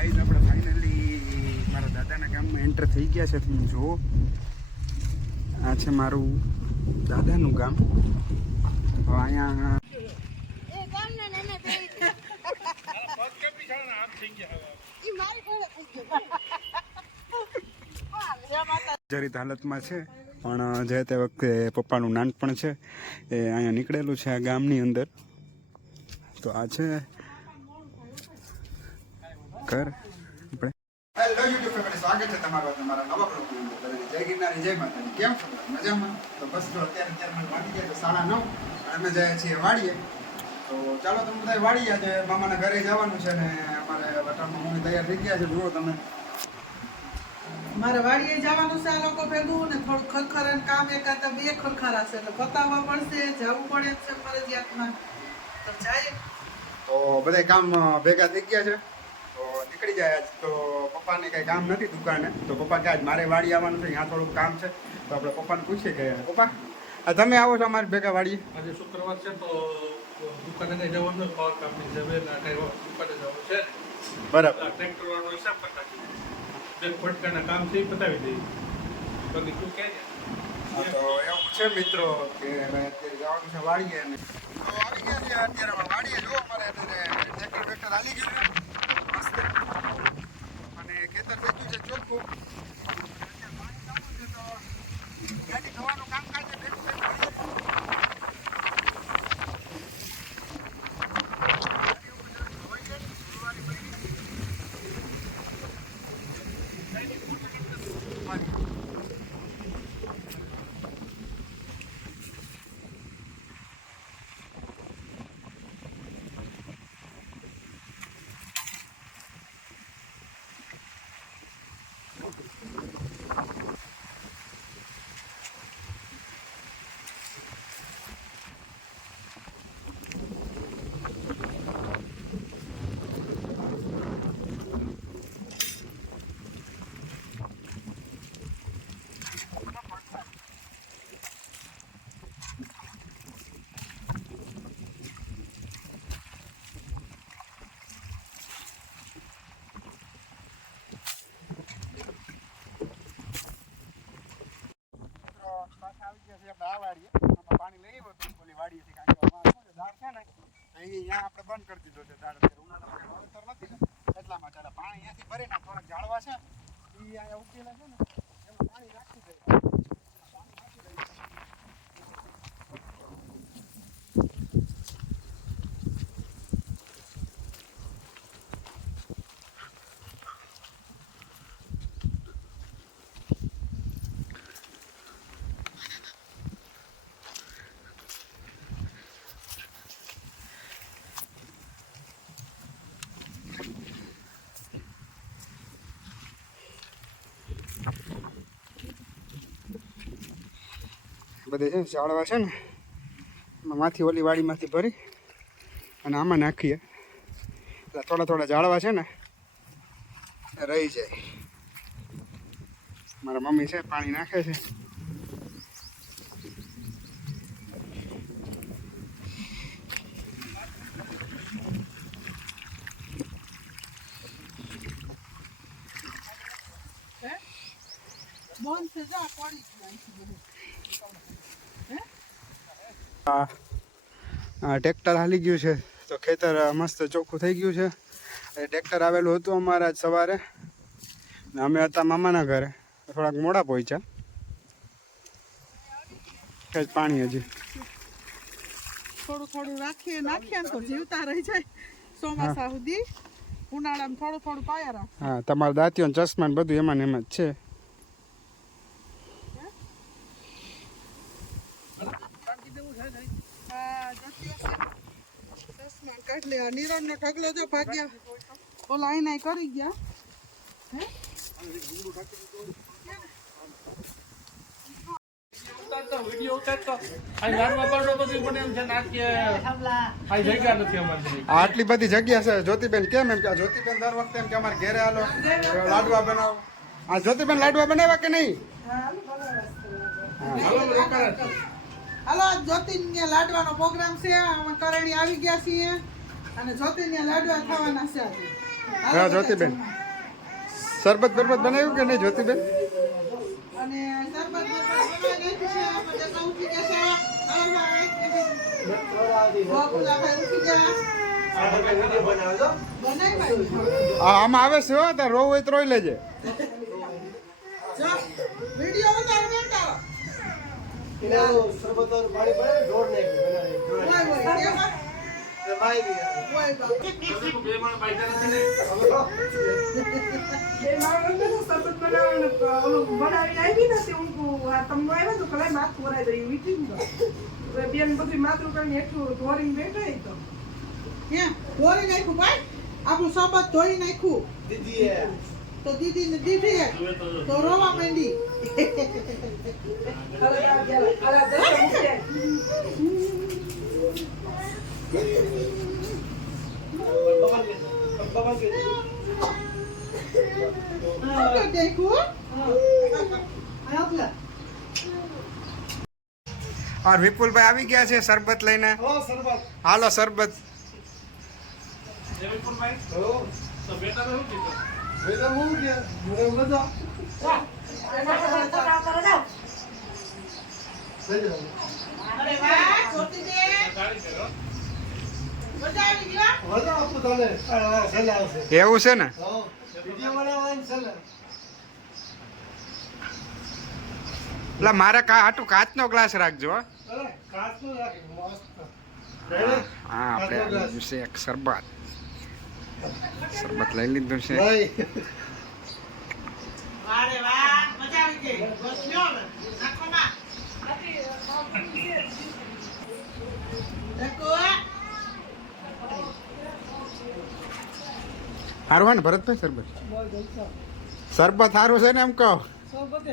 Guys આપણે finally મારા દાદાના ગામમાં એન્ટર થઈ ગયા છે. તમે જુઓ, આ છે મારું દાદાનું ગામ. અહીંયા જરીત હાલતમાં છે, પણ જે તે વખતે પપ્પાનું નાનપણ છે એ અહીંયા નીકળેલું છે આ ગામની અંદર. તો આ છે ઘર. આપણે હેલો યુટ્યુબ ફેમિલી, સ્વાગત છે તમારું તમારા નવા બ્લોગની અંદર. જય ગિરનારી, જય માતાજી. કેમ છો? મજામાં? તો બસ જો અત્યારે મને વાગી ગયા છે 9:30 અને અમે જઈએ છીએ વાડીએ. તો ચાલો તમે બધા વાડીએ, આજે મામાના ઘરે જવાનું છે ને અમારે વટાણમાં મમ્મી તૈયાર થઈ ગયા છે. જુઓ તમે, મારે વાડીએ જવાનું છે આ લોકો ભેગું ને થોડું ખરખરાનું કામ એકાદા 2 ખરખરા છે એટલે પતાવવા પડશે, જવું પડે છે ફરજિયાતમાં. તો જાય તો બધા કામ ભેગા થઈ ગયા છે તો નીકળી જાય. આજ તો પપ્પાને કંઈ કામ નથી દુકાને, તો પપ્પા કે આજ મારે વાડી આવવાનું છે, ત્યાં થોડુંક કામ છે. તો આપણે પપ્પાને પૂછીએ કે પપ્પા તમે આવો છો અમારે ભેગા વાડીએ? આજે શુક્રવાર છે તો દુકાને નહીં જવાનું, પાવર કાપની જમીન કઈ દુકાને જવાનું છે. બરાબર. ટ્રેક્ટર વાળો હિસાબ કરી નાખી, બે ફટકાના કામ છે પતાવી દઈએ. બાકી તું કે તો એવું છે મિત્રો કે અત્યારે જવાનું છે વાડીએ ને તો આવી ગયા છે અત્યારે અમે વાડીએ. જો અમારે અત્યારે ટ્રેક્ટર હાલી ગયું છે મસ્ત અને ખેતર બેઠું છે ચોખ્ખું. ગાડી ધોવાનું કામકાજ બેઠું છે. પાણી લઈ આવ્યો તો ઓલી વાડીએથી, કારણ કે દાળ છે ને અહીંયા આપણે બંધ કરી દીધો છે. દાળ અત્યારે ઉનાળામાં વાવેતર નથી ને એટલામાં ચાલે. પાણી અહીંયાથી ભરીને થોડાક ઝાડવા છે એ અહીંયા ઉગેલા છે ને એમાં પાણી નાખી દઈએ. બધે છે ઝાડવા છે ને માંથી ઓલી વાડીમાંથી ભરી અને આમાં નાખીએ એટલે થોડા થોડા ઝાડવા છે ને રહી જાય. મારા મમ્મી છે પાણી નાખે છે. ટ્રેક્ટર હાલી ગયું છે તો ખેતર મસ્ત ચોખ્ખું થઈ ગયું છે. ટ્રેક્ટર આવેલું હતું અમારા સવારે ને અમે હતા મામાના ઘરે, થોડાક મોડા પહોંચ્યા. કે પાણી હજી થોડું થોડું નાખીએ ને તો જીવતા રહી જાય ચોમાસા સુધી. ઉનાળામાં થોડું થોડું પાયા રાખે. હા, તમારા દાંતીઓ ચશ્મા ને બધું એમાં ને એમાં જ છે. નિરણનો ઢગલો જો ભાગ્યા ઓલા આઈ કરી ગયા. વિડીયો ઉતારતો આ ગામમાં પડો બધું મને એમ છે નાખીએ આ જગ્યા નથી અમારી. આટલી બધી જગ્યા છે. જ્યોતિબેન કેમ એમ કે જ્યોતિબેન દર વખતે એમ કે અમારે ઘરે હાલો લાડવા બનાવો. આ જ્યોતિબેન લાડવા બનાવ્યા કે નહીં? હાલો જ્યોતિને લાડવાનો પ્રોગ્રામ છે. અમે કરણી આવી ગયા છીએ અને જ્યોતિને લાડવા ખાવાના છે આજે. હા જ્યોતિબેન શરબત બરબત બનાવ્યું કે નહીં જ્યોતિબેન? અને શરબત બનાવી છે બધા ઉઠી જશે. બાપુલાભાઈ ઉઠી જા. બનાવી ભાઈ. આમાં આવે છે હો તાર રોવ હોય તો રોઈ લેજે. જો વિડિયો ઉતાર બેટા. બેન બધું માથું કરીને એટલું ધોરીને બેઠો તો ક્યાં ધોરી નાખ્યું ભાઈ? આપણું શરબત ધોઈ નાખ્યું તો દીદી ને દીધી તો રોવા માંડી. और વિપુલભાઈ આવી ગયા છે શરબત લઈને. હાલો શરબત. તો બેટા શું કીધું? અરે વાહ જ્યોતિબેન ગાડી કરો. મજા આવી ગઈ. એવું છે ને? એટલે મારે હાટું કાચનો ગ્લાસ રાખજો હો. હા આપણે આ લીધું છે એક શરબત. શરબત લઈ લીધું છે. વારે વાહ મજા આવી ગઈ. બસ લ્યો હવે નાખો માં. દેખો હારું ને ભરતભાઈ શરબત? શરબત સારું છે ને એમ કહો. શરબત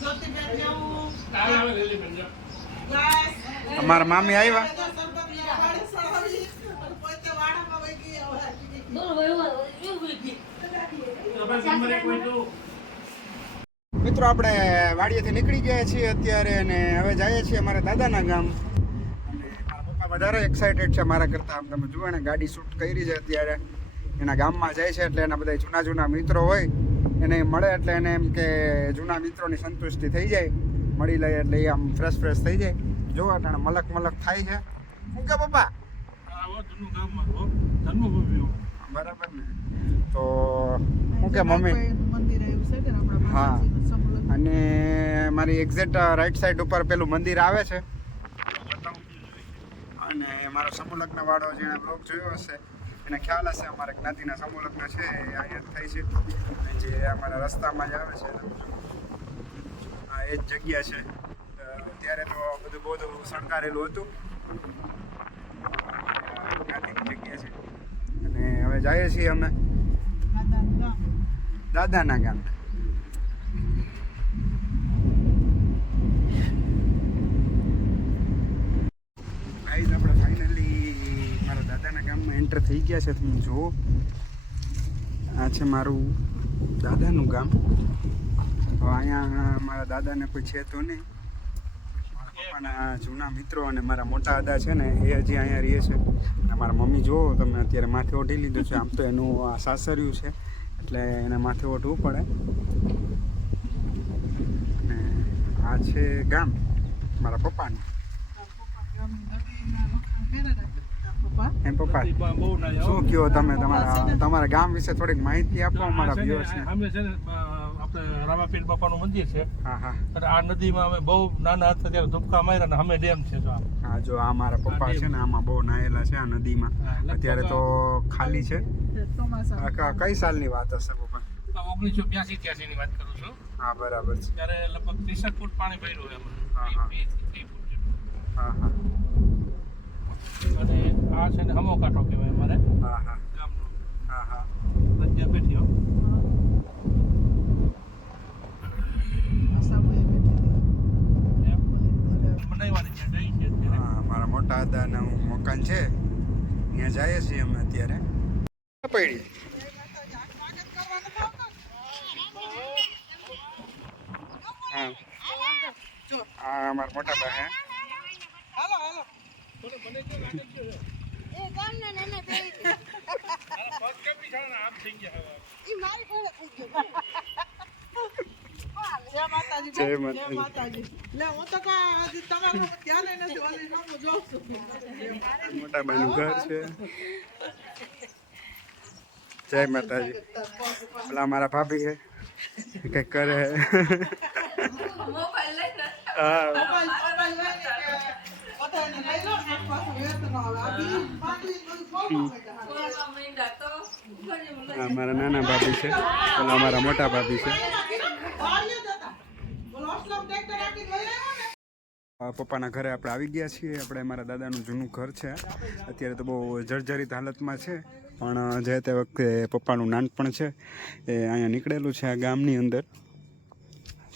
જ્યોતિબેન જેવું તારે હવે લઈ લે બેન. ગ્લાસ. અમારા મામી આવ્યા. શરબત પીવા વાળી સળાવી અને પોતે વાડામાં વહી ગઈ હવે. તો ભાઈ નંબર 1 કોઈ તો મિત્રો આપણે વાડીએથી નીકળી ગયા છીએ અત્યારે અને હવે જઈએ છીએ અમારા દાદાના ગામ. અને મારા પપ્પા વધારે એક્સાઇટેડ છે મારા કરતાં. આમ તમે જુઓ ને ગાડી શૂટ કરી છે અત્યારે. એના ગામમાં જાય છે એટલે એના બધા જૂના જૂના મિત્રો હોય એને મળે એટલે એને એમ કે જૂના મિત્રોની સંતુષ્ટિ થઈ જાય. મળી લે એટલે એ આમ ફ્રેશ થઈ જાય. જોવા અટાણે મલક થાય છે. શું કે પપ્પા? આવો જૂનું ગામમાં હો જન્મભૂમિ. બરાબર ને? તો શું કે મમ્મી? મંદિર આવ્યું છે કે આપણા હા. માતાજીનું સમૂહ. અને મારી એક્ઝેક્ટ રાઈટ સાઈડ ઉપર પેલું મંદિર આવે છે. અને મારો સમૂહ લગ્ન વાળો જેણે બ્લોગ જોયો હશે એને ખ્યાલ હશે અમારે જ્ઞાતિના સમૂહ લગ્ન છે એ અહીંયા થાય છે. જે અમારા રસ્તામાં જ આવે છે. આ એ જ જગ્યા છે. ત્યારે તો બધું શણગારેલું હતું. જ્ઞાતિની જગ્યા છે. અને હવે જઈએ છીએ અમે દાદાના ગામ. ગાઈઝ આપણે ફાઇનલી મારા દાદાના ગામમાં એન્ટર થઈ ગયા છે. તમે જુઓ આ છે મારું દાદાનું ગામ. હવે અહીંયા મારા દાદાને કોઈ છે તો નહીં. મારા પપ્પાના જૂના મિત્રો અને મારા મોટા દાદા છે ને એ હજી અહીંયા રહે છે. અને મારા મમ્મી જુઓ તમે અત્યારે માથે ઓઢી લીધું છે. આમ તો એનું આ સાસરિયું છે એટલે એને માથે ઓઢવું પડે. અને આ છે ગામ મારા પપ્પાનું. એમ પપ્પા બહુ ના જાઓ. શું કહો તમે તમારા ગામ વિશે થોડીક માહિતી આપો અમારા વ્યુઅર્સને. અમે છે ને આપણે રામાપીર બાપાનું મંદિર છે. હા હા અને આ નદીમાં અમે બહુ નાના હતા ત્યારે ધુપકા માર્યા ને અમે ડેમ છે જો આ. હા જો આ મારા પપ્પા છે ને આમાં બહુ નાયેલા છે આ નદીમાં. અત્યારે તો ખાલી છે. કઈ સાલની વાત હશે પપ્પા? 1982-83 ની વાત કરું છું. હા બરાબર છે. ત્યારે લગભગ 30 ફૂટ પાણી ભર્યું એમ. હા, હા. 3 ફૂટ જેટલું. હા હા અને આ છે ને હમો કાંઠો કહેવાય અમારે હા હા ગામનો. હા હા ત્યાં બેઠી હો. એમ બનાવવાની ત્યાં જઈ છે અત્યારે. હા મારા મોટા દાદાનું મકાન છે ત્યાં જઈએ છીએ અમે અત્યારે. પડી હા આ અમારા મોટા ભાઈ હાલો હાલો એ ગામના નાના બેય છે. ઈ મારી જોડે પૂછ્યું. જય માતાજી જય જય માતાજી. માતાજી લે હું તો કાંઈ તમારું ધ્યાન નથી ઓલી સામે જોઉં છું મોટા ભાઈનું ઘર છે. જય માતાજી. પેલા મારા ભાભી છે કંઈક કરે છે. હા મોબાઈલ લઈને કે બધાને લઈ લો ને પાછું વ્યસ્ત ન આવે આ બી પાટલી બધું ફોનમાં આ મારા નાના ભાભી છે. પેલા અમારા મોટા ભાભી છે. પપ્પાના ઘરે આપણે આવી ગયા છીએ. આપણે મારા દાદાનું જૂનું ઘર છે. અત્યારે તો બહુ જર્જરિત હાલતમાં છે, પણ જે તે વખતે પપ્પાનું નાનપણ છે એ અહીંયા નીકળેલું છે આ ગામની અંદર.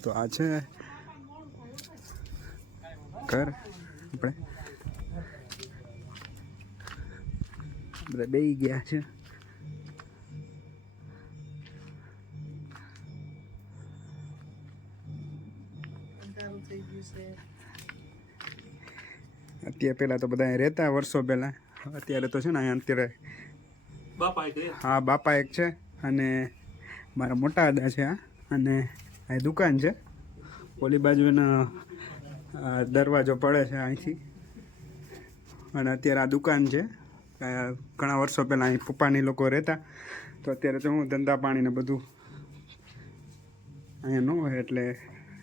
તો આ છે ઘર. આપણે બધા બેસી ગયા છે. અત્યારે પહેલાં તો બધા અહીં રહેતા વર્ષો પહેલાં. અત્યારે તો છે ને અહીંયા અત્યારે બાપા કે હા બાપા એક છે અને મારા મોટા દાદા છે આ. અને આ દુકાન છે. ઓલી બાજુ એનો દરવાજો પડે છે અહીંથી. અને અત્યારે આ દુકાન છે. ઘણા વર્ષો પહેલાં અહીં પપ્પાની લોકો રહેતા. તો અત્યારે તો હું ધંધા પાણીને બધું અહીંયા ન હોય એટલે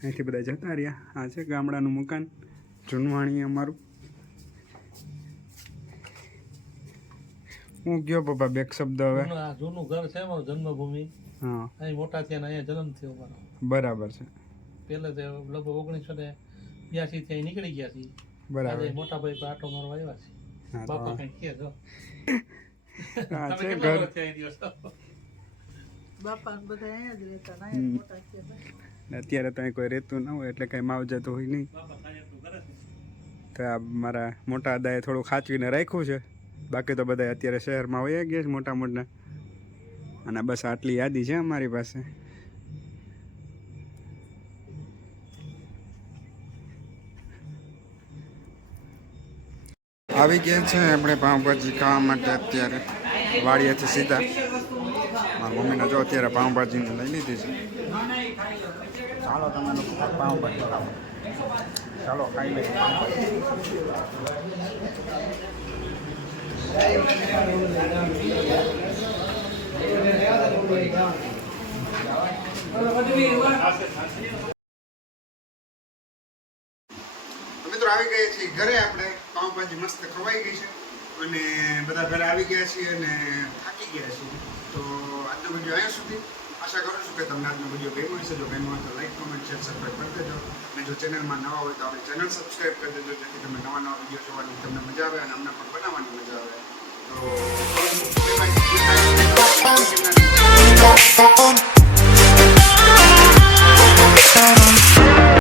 અહીંથી બધા જતા રહ્યા. આ છે ગામડાનું મકાન જૂનવાણી અમારું. હું ગયો પપ્પા બે શબ્દ હવે. આ જૂનું ઘર છે મારું જન્મભૂમિ. હા અહીં મોટા થયા ને અહીંયા જન્મ થયો મારો. બરાબર છે. પહેલે તો લગભગ 1982 થી અહીં નીકળી ગયા છીએ. બરાબર. આજે મોટા ભાઈ પર આટો મારવા આવ્યા છે. હા, તો બાપા કંઈક કહે જો. આ તમે છે કેટલા ઘર. વર્ષ થયા એ દિવસ? બાપા ને બધા અહીંયા જ રહેતા ને અહીંયા જ મોટા થયા હતા. અત્યારે તો અહીં કોઈ રહેતું ન હોય એટલે કંઈ માવજત હોય નહીં. બાપા થાય એટલું કરે છે. તો આ મારા મોટા દાદાએ થોડું ખાચવીને રાખ્યું છે. બાકી તો બધા અત્યારે શહેરમાં વયા ગયા છે મોટા મોટા. અને બસ આટલી યાદી છે અમારી પાસે. આવી ગયા છે આપણે પાઉંભાજી ખાવા માટે. અત્યારે વાડીએથી સીધા મારા મમ્મીને જો અત્યારે પાઉંભાજીને લઈ લીધી છે. ચાલો તમે લોકો પાઉંભાજી ખાઓ. ચાલો ખાઈ લઈએ મિત્રો આવી ગયા છીએ ઘરે. આપણે પાઉંભાજી મસ્ત ખવાઈ ગઈ છે અને બધા ઘરે આવી ગયા છીએ અને થાકી ગયા છીએ. તો આજનો વિડીયો અહીંયા સુધી. આશા કરું છું કે તમને આજનો વિડીયો ગમ્યો હશે. જો ગમ્યો હોય તો લાઈક કોમેન્ટ શેર સબસ્ક્રાઈબ કરી દેજો. અને જો ચેનલમાં નવા હોય તો આપણી ચેનલ સબસ્ક્રાઈબ કરી દેજો, જેથી તમને નવા નવા વિડીયો જોવાની તમને મજા આવે અને અમને પણ બનાવવાની મજા આવે. તો